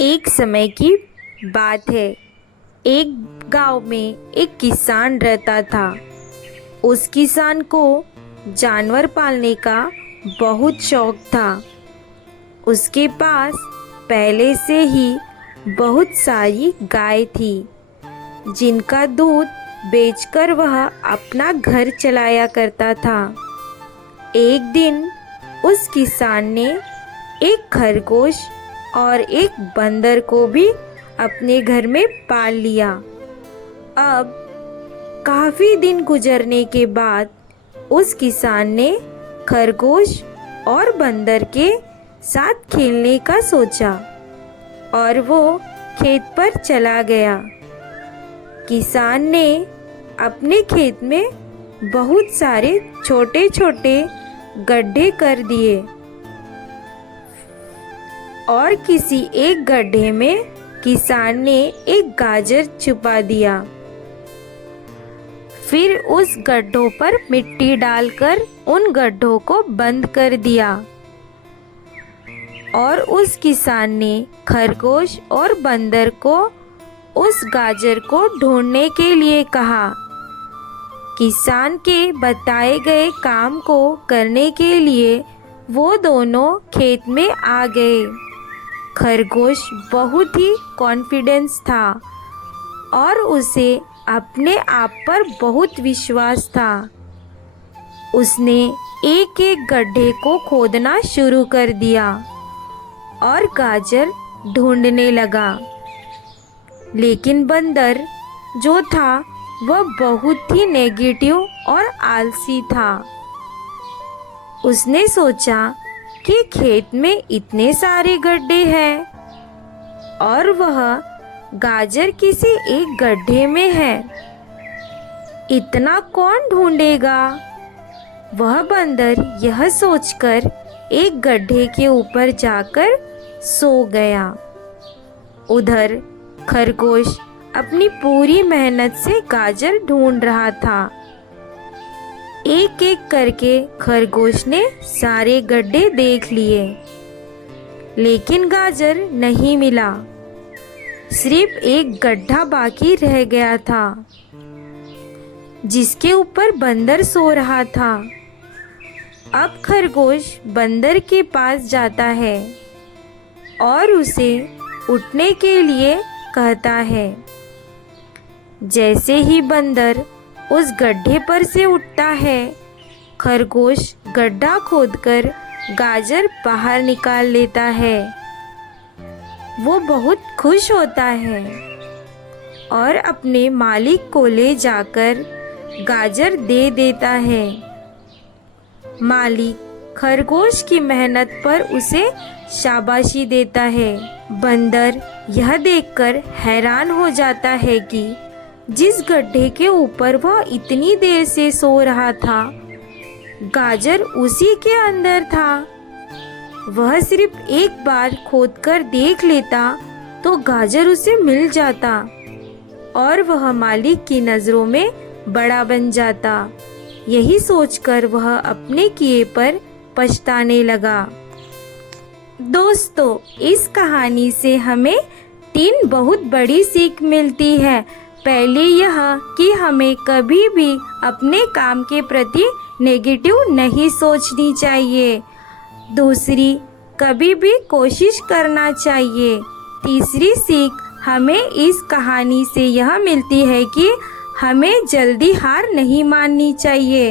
एक समय की बात है। एक गांव में एक किसान रहता था। उस किसान को जानवर पालने का बहुत शौक था। उसके पास पहले से ही बहुत सारी गाय थी, जिनका दूध बेचकर वह अपना घर चलाया करता था। एक दिन उस किसान ने एक खरगोश और एक बंदर को भी अपने घर में पाल लिया। अब काफ़ी दिन गुजरने के बाद उस किसान ने खरगोश और बंदर के साथ खेलने का सोचा और वो खेत पर चला गया। किसान ने अपने खेत में बहुत सारे छोटे छोटे गड्ढे कर दिए और किसी एक गड्ढे में किसान ने एक गाजर छुपा दिया। फिर उस गड्ढों पर मिट्टी डालकर उन गड्ढों को बंद कर दिया और उस किसान ने खरगोश और बंदर को उस गाजर को ढूंढने के लिए कहा। किसान के बताए गए काम को करने के लिए वो दोनों खेत में आ गए। खरगोश बहुत ही कॉन्फिडेंस था और उसे अपने आप पर बहुत विश्वास था। उसने एक एक गड्ढे को खोदना शुरू कर दिया और गाजर ढूंढने लगा। लेकिन बंदर जो था वह बहुत ही नेगेटिव और आलसी था। उसने सोचा कि खेत में इतने सारे गड्ढे हैं और वह गाजर किसी एक गड्ढे में है, इतना कौन ढूंढेगा। वह बंदर यह सोचकर एक गड्ढे के ऊपर जाकर सो गया। उधर खरगोश अपनी पूरी मेहनत से गाजर ढूंढ रहा था। एक एक करके खरगोश ने सारे गड्ढे देख लिए, लेकिन गाजर नहीं मिला। सिर्फ एक गड्ढा बाकी रह गया था, जिसके ऊपर बंदर सो रहा था। अब खरगोश बंदर के पास जाता है और उसे उठने के लिए कहता है। जैसे ही बंदर उस गड्ढे पर से उठता है, खरगोश गड्ढा खोदकर गाजर बाहर निकाल लेता है। वो बहुत खुश होता है और अपने मालिक को ले जाकर गाजर दे देता है। मालिक खरगोश की मेहनत पर उसे शाबाशी देता है। बंदर यह देखकर हैरान हो जाता है कि जिस गड्ढे के ऊपर वह इतनी देर से सो रहा था, गाजर उसी के अंदर था। वह सिर्फ एक बार खोदकर देख लेता तो गाजर उसे मिल जाता और वह मालिक की नज़रों में बड़ा बन जाता। यही सोचकर वह अपने किए पर पछताने लगा। दोस्तों, इस कहानी से हमें 3 बहुत बड़ी सीख मिलती है। पहले यह कि हमें कभी भी अपने काम के प्रति नेगेटिव नहीं सोचनी चाहिए। दूसरी, कभी भी कोशिश करना चाहिए। तीसरी सीख हमें इस कहानी से यह मिलती है कि हमें जल्दी हार नहीं माननी चाहिए।